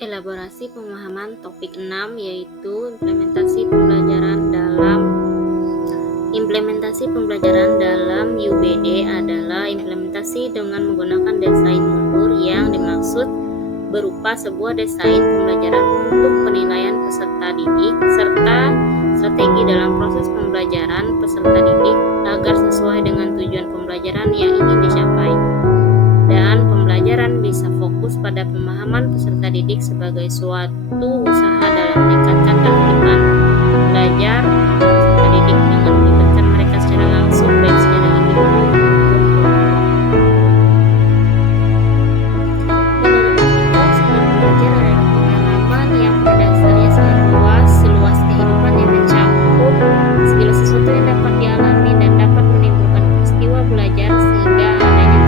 Elaborasi pemahaman topik 6 yaitu implementasi pembelajaran dalam UBD adalah implementasi dengan menggunakan desain mundur yang dimaksud berupa sebuah desain pembelajaran untuk penilaian peserta didik serta strategi dalam proses pembelajaran peserta didik agar sesuai dengan tujuan pembelajaran yang ingin dicapai. Dan pembelajaran bisa fokus pada pemahaman peserta didik sebagai suatu usaha dalam meningkatkan keterlibatan belajar peserta didik dengan melibatkan mereka secara langsung baik secara individu maupun kelompok. Menurut artikel, sebuah belajar adalah pengalaman yang pada dasarnya sangat luas, seluas kehidupan yang mencakup segala sesuatu yang dapat dialami dan dapat menimbulkan peristiwa belajar sehingga adanya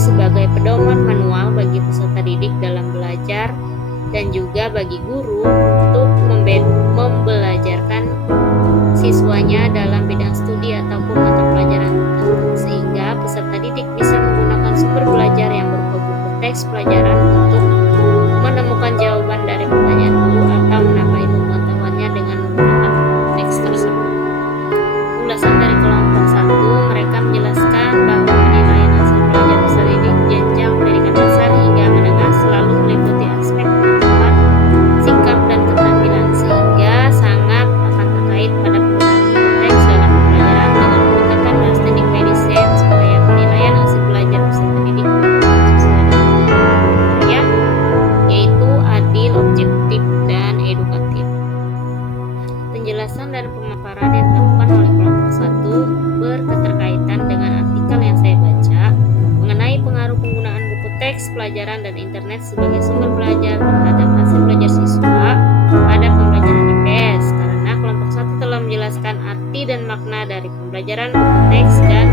sebagai pedoman manual bagi peserta didik dalam belajar dan juga bagi guru untuk membelajarkan siswanya dalam bidang studi ataupun mata pelajaran tertentu sehingga peserta didik bisa menggunakan sumber belajar yang berupa buku teks pelajaran untuk menemukan jawaban dari pertanyaan guru atau menambah ilmu pengetahuannya dengan menggunakan teks tersebut. Ulasan dari kelompok 1, mereka menjelaskan bahwa penilaian hasil belajar peserta didik jenjang pendidikan dasar hingga menengah selalu meliputi aspek pengetahuan, sikap, dan keterampilan sehingga sangat akan terkait pada penggunaan buku teks dalam pembelajaran dengan pendekatan dan study medicine supaya penilaian hasil belajar peserta didik sesuai dengan tujuan pembelajaran yaitu adil, objektif, dan edukatif. Penjelasan dan pemaparan yang dilakukan oleh kelompok 1 berketerkaitan dengan artikel yang saya baca mengenai pengaruh penggunaan buku teks pelajaran dan internet sebagai sumber belajar terhadap hasil belajar siswa pada pembelajaran IPS karena kelompok 1 telah menjelaskan arti dan makna dari pembelajaran buku teks dan